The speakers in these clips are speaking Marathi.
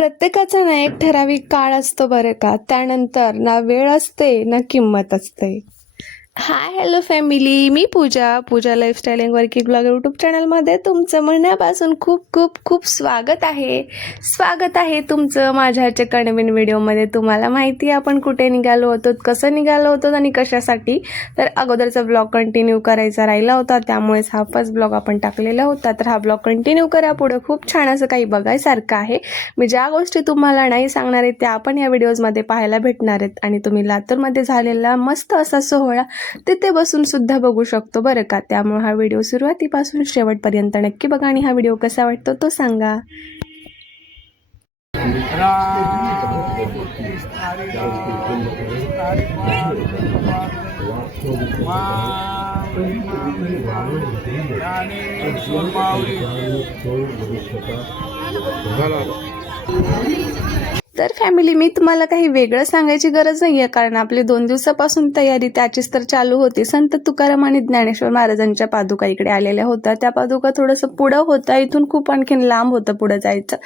प्रत्येकाचा ना एक ठराविक काळ असतो बरं का. त्यानंतर ना वेळ असते ना किंमत असते. हाय हॅलो फॅमिली, मी Pooja lifestyle and working blog YouTube चॅनलमध्ये तुमचं मनापासून खूप खूप खूप स्वागत आहे तुमचं माझ्या आजच्या नवीन व्हिडिओमध्ये. तुम्हाला माहिती आहे आपण कुठे निघालो होतो, कसं निघालो होतो आणि कशासाठी. तर अगोदरचा ब्लॉग कंटिन्यू करायचा राहिला होता, त्यामुळेच हा फर्स्ट ब्लॉग आपण टाकलेला होता. तर हा ब्लॉग कंटिन्यू करा, पुढे खूप छान असं काही बघायसारखं आहे. मी ज्या गोष्टी तुम्हाला नाही सांगणार आहे त्या आपण या व्हिडिओजमध्ये पाहायला भेटणार आहेत. आणि तुम्ही लातूरमध्ये झालेला मस्त असा सोहळा तिथे बसून सुद्धा बघू शकतो बरं का. त्यामुळे हा व्हिडिओ सुरुवातीपासून शेवटपर्यंत नक्की बघा आणि हा व्हिडिओ कसा वाटतो तो सांगा. तर फॅमिली, मी तुम्हाला काही वेगळं सांगायची गरज नाही आहे, कारण आपली 2 दिवसापासून तयारी त्याचीच तर चालू होती. संत तुकाराम आणि ज्ञानेश्वर महाराजांच्या पादुका इकडे आलेल्या होत्या. त्या पादुका थोडंसं पुढं होतं, इथून खूप आणखीन लांब होतं पुढं जायचं.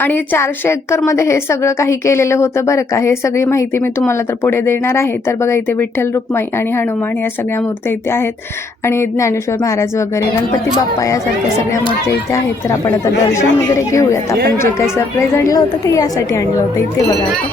आणि 400 एकरमध्ये हे सगळं काही केलेलं होतं बरं का. हे सगळी माहिती मी तुम्हाला तर पुढे देणार आहे. तर बघा, इथे विठ्ठल, रुक्माई आणि हनुमान या सगळ्या मूर्त्या इथे आहेत. आणि ज्ञानेश्वर महाराज वगैरे, गणपती बाप्पा यासारख्या सगळ्या मूर्त्या इथे आहेत. तर आपण आता दर्शन वगैरे घेऊयात. आपण जे काही सरप्राईज आणलं होतं ते यासाठी आणलं होतं. इथे बघा आता.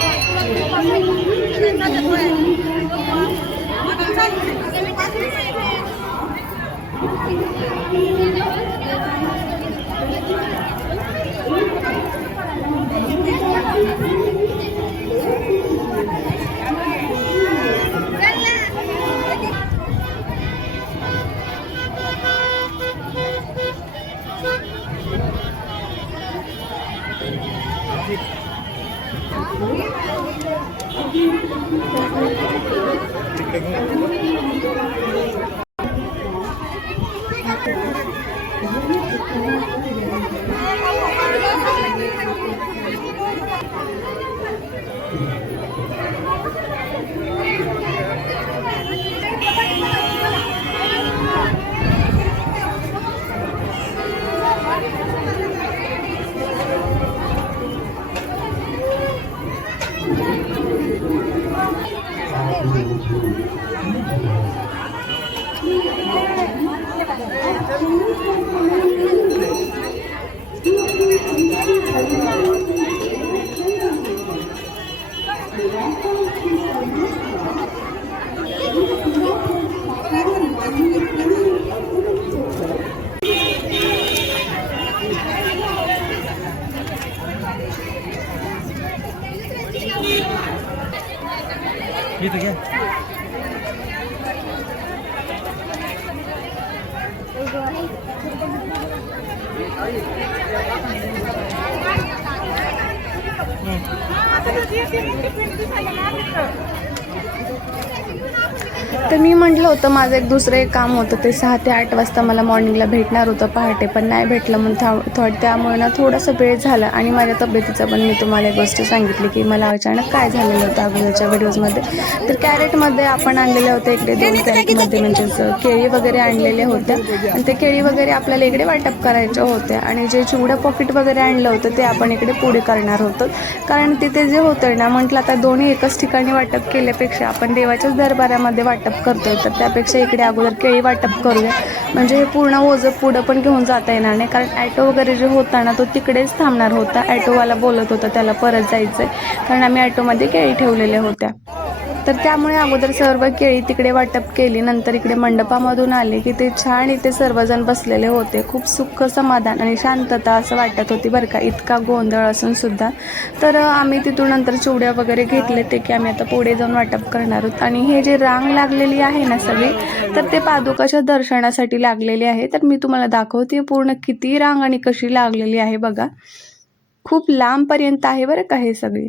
तर मी म्हटलं होतं माझं एक दुसरं एक काम होतं, ते 6 ते 8 वाजता मला मॉर्निंगला भेटणार होतं पहाटे, पण नाही भेटलं. मग त्यामुळे ना थोडासा वेळ झाला. आणि माझ्या तब्येतीचं पण मी तुम्हाला एक गोष्ट सांगितली की मला अचानक काय झालेलं होतं अगोदरच्या व्हिडिओजमध्ये. तर कॅरेटमध्ये आपण आणलेल्या होत्या इकडे 2 कॅरेटमध्ये म्हणजेच केळी वगैरे आणलेल्या होत्या. आणि ते केळी वगैरे आपल्याला इकडे वाटप करायच्या होत्या. आणि जे चिवडा पॉकेट वगैरे आणलं होतं ते आपण इकडे पुढे करणार होतो. कारण तिथे जे होतं ना, म्हटलं आता दोन्ही एकच ठिकाणी वाटप केल्यापेक्षा आपण देवाच्याच दरबारामध्ये वाटप करतोय, तर त्यापेक्षा इकडे अगोदर केळी वाटप करूया. म्हणजे हे पूर्ण ओझं पुढं पण घेऊन जाता येणार नाही, कारण ॲटो वगैरे जे होता ना तो तिकडेच थांबणार होता. ॲटोवाला बोलत होता त्याला परत जायचं आहे, कारण आम्ही ॲटोमध्ये केळी ठेवलेल्या होत्या. तर त्यामुळे अगोदर सर्व केळी तिकडे वाटप केली. नंतर इकडे मंडपामधून आले की ते छान इथे सर्वजण बसलेले होते. खूप सुख, समाधान आणि शांतता असं वाटत होती बरं का, इतका गोंधळ असून सुद्धा. तर आम्ही तिथून नंतर चिवड्या वगैरे घेतले ते की आम्ही आता पुढे जाऊन वाटप करणार आहोत. आणि हे जे रांग लागलेली आहे ना सगळी, तर ते पादुकाच्या दर्शनासाठी लागलेली आहे. तर मी तुम्हाला दाखवते पूर्ण किती रांग आणि कशी लागलेली आहे बघा. खूप लांबपर्यंत आहे बरं का हे सगळी.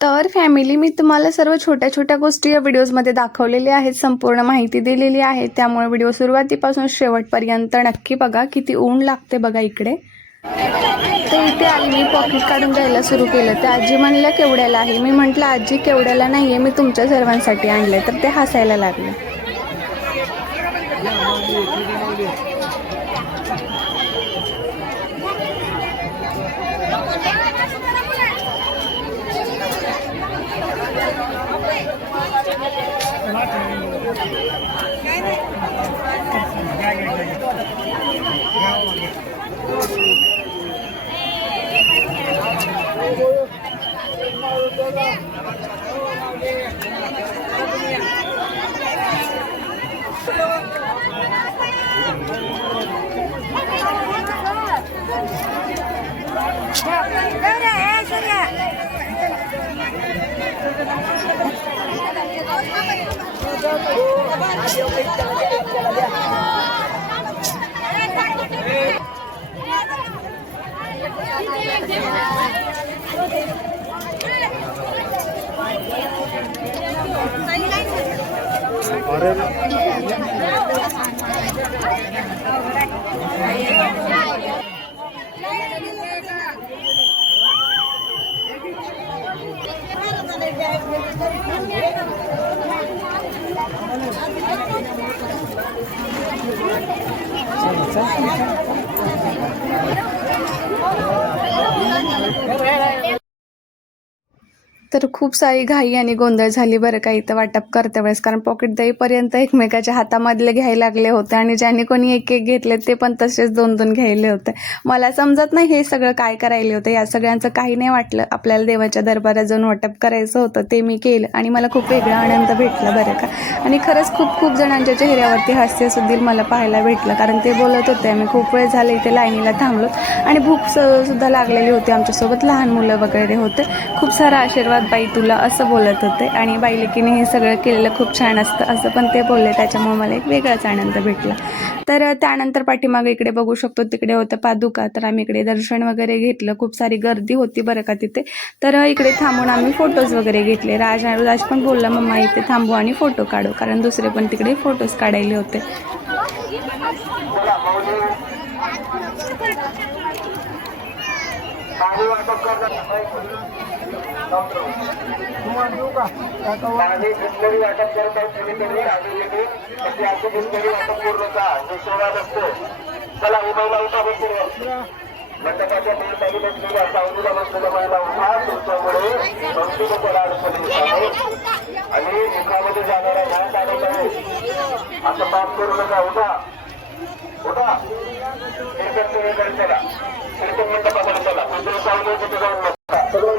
तर फॅमिली, मी तुम्हाला सर्व छोट्या छोट्या गोष्टी या व्हिडिओजमध्ये दाखवलेल्या आहेत, संपूर्ण माहिती दिलेली आहे. त्यामुळे व्हिडिओ सुरुवातीपासून शेवटपर्यंत नक्की बघा. किती ऊन लागते बघा इकडे. तर इथे आली, मी पॉकेट काढून द्यायला सुरू केलं. तर आजी म्हणल्या केवढ्याला आहे. मी म्हटलं आजी केवढ्याला नाही आहे, मी तुमच्या सर्वांसाठी आणले. तर ते हसायला लागले. तर खूप सारी घाई आणि गोंधळ झाली बरं का इथं वाटप करते वेळेस, कारण पॉकेट दहीपर्यंत एकमेकाच्या हातामधले घ्यायला लागले होते आणि ज्यांनी कोणी एक एक घेतले ते पण तसेच दोन दोन घ्यायले होते. मला समजत नाही हे सगळं काय करायले होतं. या सगळ्यांचं काही नाही वाटलं. आपल्याला देवाच्या दरबारात जाऊन वाटप करायचं होतं ते मी केलं आणि मला खूप वेगळा आनंद भेटला बरं का. आणि खरंच खूप खूप जणांच्या चेहऱ्यावरती हास्य सुद्धा मला पाहायला भेटलं, कारण ते बोलत होते आम्ही खूप वेळ झाले इथे लाईनीला थांबलो आणि भूक सुद्धा लागलेली होती. आमच्यासोबत लहान मुलं वगैरे होते. खूप सारा आशीर्वाद बाई तुला असं बोलत होते आणि बाईलेकीने हे सगळं केलेलं खूप छान असतं असं पण ते बोलले. त्याच्यामुळे मला एक वेगळाच आनंद भेटला. तर त्यानंतर पाठीमागे इकडे बघू शकतो तिकडे होतं पादुका. तर आम्ही इकडे दर्शन वगैरे घेतलं. खूप सारी गर्दी होती बरं का तिथे. तर इकडे थांबून आम्ही फोटोज वगैरे घेतले. राज पण बोलला मम्मा इथे थांबू आणि फोटो काढू, कारण दुसरे पण तिकडे फोटोज काढायले होते. पाणी बिस्लरी वाटप करत आहेत कुणीतरी आणि त्याची आधी बिस्लरी वाटप पूर्ण का हे सेवा नसते. चला ही महिला उठा बसून मंडपाच्या नियमाने बसलेल्या सावलीला बसलेल्या महिला उठा. तुमच्यामुळे संस्कृतीला अडचणी आहे आणि एकामध्ये जाणारा न्याय काढत आहे. असं पाप करू नका. उठा उठा कीर्तन चला. कीर्तन मंडपाकडे चला. तुमच्या सावली तिथे जाऊन नसता सगळं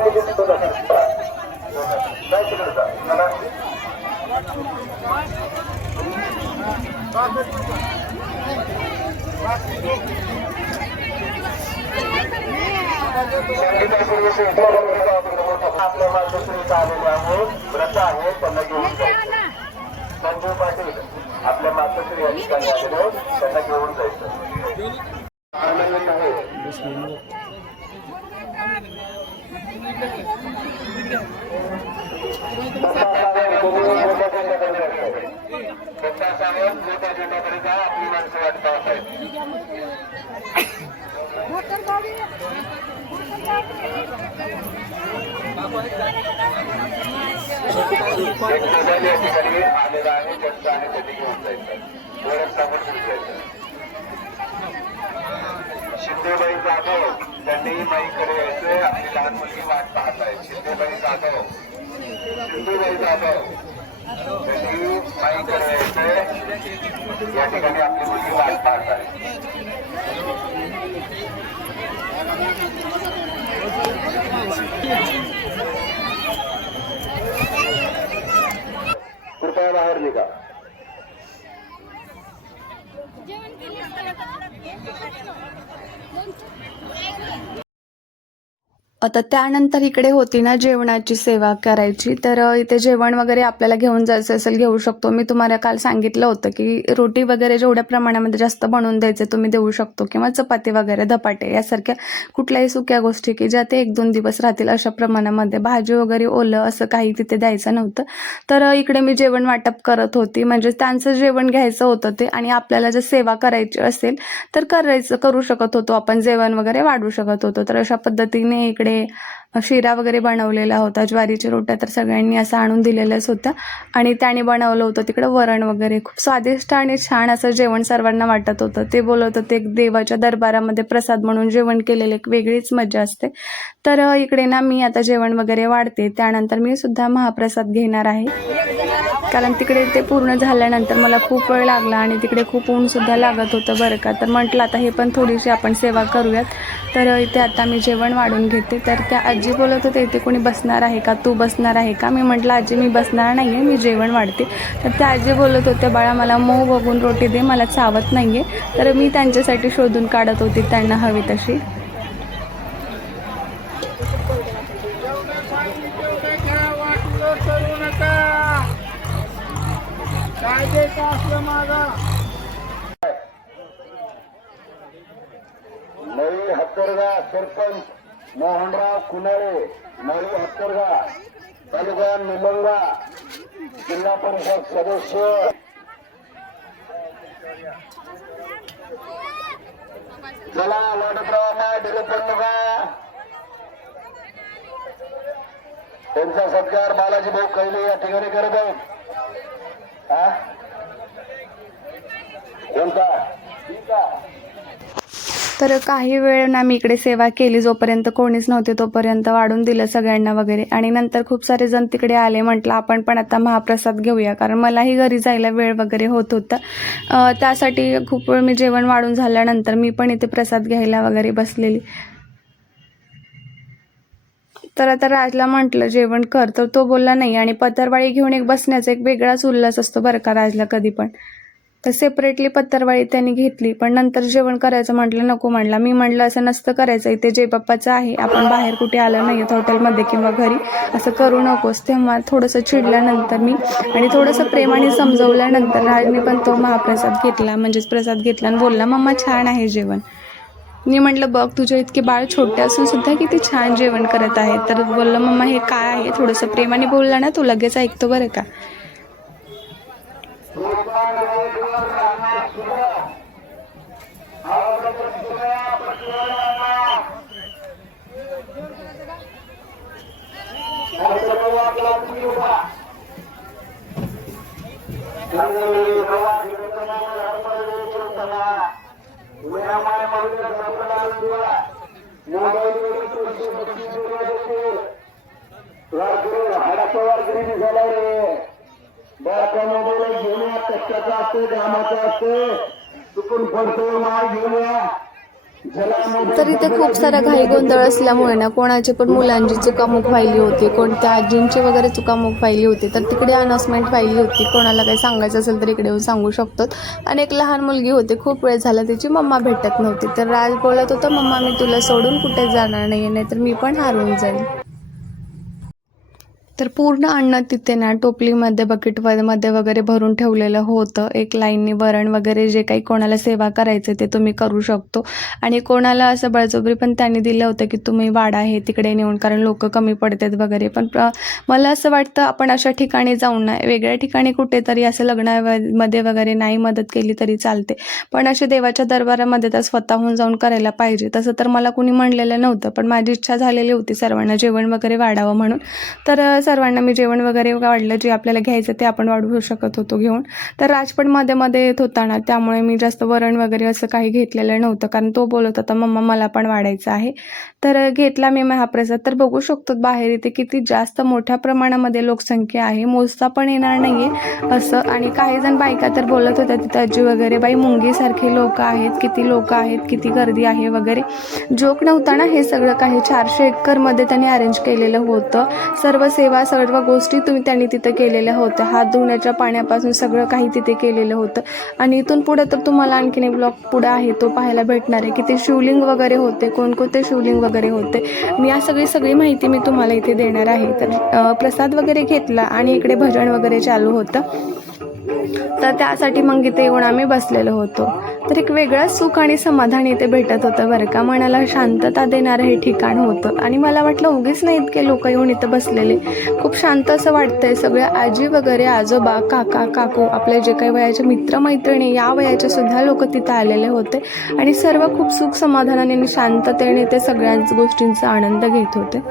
आपल्या मातोश्रीचा आलेले आहे. व्रत आहे त्यांना घेऊन जायचं. संजय पाटील आपल्या मातोश्री या ठिकाणी आलेले त्यांना घेऊन जायचं. आनंद आहे. मोठ्या जा आपली माणसं वाट पाहत आहेत. या ठिकाणी आलेला आहे ज्यांचं आहे त्यांनी घेऊन जायचं. ओळख सांगून घेऊन जायचं. शिंदेबाई जाधव त्यांनी माईकडे यायचे. आपली लहान मुलगी वाट पाहत आहे. शिंदेबाई जाधव त्यांनी माईकडे यायचे. या ठिकाणी आपली मुलगी वाट पाहत आहे. कृपया बाहेर निघा. आता त्यानंतर इकडे होती ना जेवणाची सेवा करायची. तर इथे जेवण वगैरे आपल्याला घेऊन जायचं असेल घेऊ शकतो. मी तुम्हाला काल सांगितलं होतं की रोटी वगैरे जेवढ्या प्रमाणामध्ये जास्त बनवून द्यायचे तुम्ही देऊ शकतो, किंवा चपाती वगैरे धपाटे यासारख्या कुठल्याही सुक्या गोष्टी की ज्या ते 1-2 दिवस राहतील अशा प्रमाणामध्ये. भाजी वगैरे ओलं असं काही तिथे द्यायचं नव्हतं. तर इकडे मी जेवण वाटप करत होती, म्हणजे त्यांचं जेवण घ्यायचं होतं ते, आणि आपल्याला जर सेवा करायची असेल तर करू शकत होतो आपण, जेवण वगैरे वाढवू शकत होतो. तर अशा पद्धतीने इकडे शिरा वगैरे बनवलेला होता. ज्वारीच्या रोट्या तर सगळ्यांनी असं आणून दिलेल्याच होत्या आणि त्याने बनवलं होतं तिकडं वरण वगैरे. खूप स्वादिष्ट आणि छान असं जेवण सर्वांना वाटत होतं. ते बोलत होते एक देवाच्या दरबारामध्ये प्रसाद म्हणून जेवण केलेलं एक वेगळीच मजा असते. तर इकडे ना मी आता जेवण वगैरे वाढते. त्यानंतर मी सुद्धा महाप्रसाद घेणार आहे, कारण तिकडे ते पूर्ण झाल्यानंतर मला खूप वेळ लागला आणि तिकडे खूप ऊन सुद्धा लागत होतं बरं का. तर म्हटलं आता हे पण थोडीशी आपण सेवा करूयात. तर इथे आता मी जेवण वाढून घेते. तर त्या आजी बोलत होते इथे कोणी बसणार आहे का, तू बसणार आहे का. मी म्हटलं आजी मी बसणार नाही आहे, मी जेवण वाढते. तर त्या आजी बोलत होत्या बाळा मला मऊ बघून रोटी दे, मला चावत नाही आहे. तर मी त्यांच्यासाठी शोधून काढत होती त्यांना हवी तशी. पाहिजे तेवढं घ्या, वाटलं करू नका. काय द्यायचं असलं माझा. नवी हत्तरगा सरपंच मोहनराव कुनाळे, नवी हत्तरगा तालुका निलंगा, जिल्हा परिषद सदस्य चला वाटतरावांना दिले पण नका. त्यांचा सत्कार बालाजी भाऊ कैले या ठिकाणी करत आहेत. कोणता ठीक आहे. तर काही वेळ ना मी इकडे सेवा केली, जोपर्यंत कोणीच नव्हते तोपर्यंत वाढून दिलं सगळ्यांना वगैरे. आणि नंतर खूप सारे जण तिकडे आले. म्हटलं आपण पण आता महाप्रसाद घेऊया, कारण मलाही घरी जायला वेळ वगैरे होत होता. त्यासाठी खूप वेळ मी जेवण वाढून झाल्यानंतर मी पण इथे प्रसाद घ्यायला वगैरे बसलेली. तर आता राजला म्हटलं जेवण कर, तर तो बोलला नाही. आणि पत्तरवाळी घेऊन एक बसण्याचा एक वेगळाच उल्हास असतो बरं का राजला कधी पण. तर सेपरेटली पत्तरवाळी त्यांनी घेतली, पण नंतर जेवण करायचं म्हटलं नको म्हणला. मी म्हटलं असं नसतं करायचं, इथे जय बाप्पाचं आहे, आपण बाहेर कुठे आलं नाही हॉटेलमध्ये किंवा घरी, असं करू नकोस. तेव्हा थोडंसं चिडल्यानंतर मी आणि थोडंसं प्रेमाने समजवल्यानंतर राजने पण तो महाप्रसाद घेतला, म्हणजेच प्रसाद घेतला आणि बोलला मम्मा छान आहे जेवण. मी म्हटलं बघ तुझे इतके बाळ छोटे असून सुद्धा किती छान जेवण करत आहे. तर बोललं मम्मा हे काय आहे. थोडंसं प्रेमाने बोलला ना तो लगेच ऐकतो बरं का. तर इथे खूप सारा घाई गोंधळ असल्यामुळे ना कोणाची पण मुलांची चुकामुक व्हायली होती, कोणत्या आजींची वगैरे चुकामुक व्हायली होती. तर तिकडे अनाउन्समेंट व्हायली होती, कोणाला काही सांगायचं असेल तर इकडे येऊन सांगू शकतो. आणि एक लहान मुलगी होती, खूप वेळ झाला तिची मम्मा भेटत नव्हती. तर राज बोलत होता मम्मा मी तुला सोडून कुठे जाणार नाही, नाहीतर मी पण हारून जाईल. तर पूर्ण अन्न तिथे ना टोपलीमध्ये बकेटमध्ये वगैरे भरून ठेवलेलं होतं. एक लाईननी वरण वगैरे जे काही कोणाला सेवा करायचं ते तुम्ही करू शकतो. आणि कोणाला असं बळजबरी पण त्यांनी दिलं होतं की तुम्ही वाडा आहे तिकडे नेऊन, कारण लोक कमी पडतात वगैरे. पण मला असं वाटतं आपण अशा ठिकाणी जाऊन ना वेगळ्या ठिकाणी कुठेतरी असं लग्नामध्ये वगैरे नाही मदत केली तरी चालते, पण असे देवाच्या दरबारामध्ये तर स्वतःहून जाऊन करायला पाहिजे. तसं तर मला कुणी म्हणलेलं नव्हतं, पण माझी इच्छा झालेली होती सर्वांना जेवण वगैरे वाढावं म्हणून. तर सर्वांना मी जेवण वगैरे वाढलं, जे आपल्याला घ्यायचं ते आपण वाढवू शकत होतो घेऊन. तर राज पण मध्ये मध्ये येत होता ना, त्यामुळे मी जास्त वरण वगैरे असं काही घेतलेलं नव्हतं, कारण तो बोलत होता मम्मा मला पण वाढायचं आहे. तर घेतला मी महाप्रसाद. तर बघू शकतो बाहेर इथे किती जास्त मोठ्या प्रमाणामध्ये लोकसंख्या आहे, मोजता पण येणार नाहीये असं. आणि काही जण बायका तर बोलत होत्या तिथं आजी वगैरे, बाई मुंगीसारखे लोक आहेत, किती लोक आहेत, किती गर्दी आहे वगैरे. जोक नव्हता ना, हे सगळं काही 400 एकरमध्ये त्यांनी अरेंज केलेलं होतं. सर्व सेवा सर्व गोष्टी त्यांनी तिथे केलेल्या होत्या. हात धुण्याच्या पाण्यापासून सगळं काही तिथे केलेलं होतं. आणि इथून पुढे तर तुम्हाला आणखीन एक ब्लॉग पुढे आहे तो पाहायला भेटणार आहे, की ते शिवलिंग वगैरे होते, कोणकोणते शिवलिंग वगैरे होते. मी या सगळी माहिती मी तुम्हाला इथे देणार आहे. तर प्रसाद वगैरे घेतला आणि इकडे भजन वगैरे चालू होतं. तर त्यासाठी मग इथे येऊन आम्ही बसलेलो होतो. तर एक वेगळं सुख आणि समाधान इथे भेटत होतं बरं का. मनाला शांतता देणारं हे ठिकाण होतं. आणि मला वाटलं उगीच नाही इतके लोक येऊन इथं बसलेले, खूप शांत असं वाटतंय. सगळ्या आजी वगैरे, आजोबा, काका काकू, आपले जे काही वयाचे मित्रमैत्रिणी, या वयाचे सुद्धा लोक तिथं आलेले होते. आणि सर्व खूप सुख समाधानाने आणि शांततेने ते सगळ्याच गोष्टींचा आनंद घेत होते.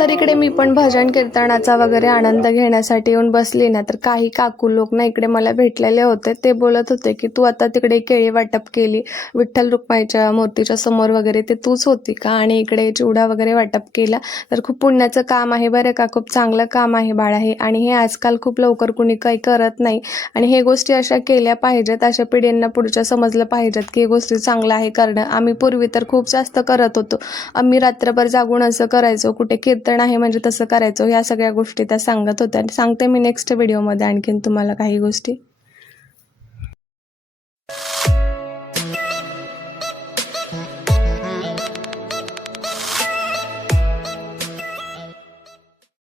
तर इकडे मी पण भजन कीर्तनाचा वगैरे आनंद घेण्यासाठी येऊन बसली ना, तर काही काकू लोक ना इकडे मला भेटलेले होते. ते बोलत होते की तू आता तिकडे केळी वाटप केली विठ्ठल रुक्माईच्या मूर्तीच्या समोर वगैरे, ते तूच होती का? आणि इकडे चिवडा वगैरे वाटप केला, तर खूप पुण्याचं काम आहे बरं का, खूप चांगलं काम आहे बाळा हे. आणि हे आजकाल खूप लवकर कुणी काही करत नाही आणि हे गोष्टी अशा केल्या पाहिजेत, अशा पिढींना पुढच्या समजलं पाहिजेत की हे गोष्टी चांगलं आहे करणं. आम्ही पूर्वी तर खूप जास्त करत होतो, आम्ही रात्रभर जागून असं करायचो, कुठे कीर्तन आहे म्हणजे तसं करायचो. ह्या सगळ्या गोष्टी त्या सांगत होत्या. सांगते मी नेक्स्ट व्हिडिओमध्ये आणखीन तुम्हाला काही गोष्टी.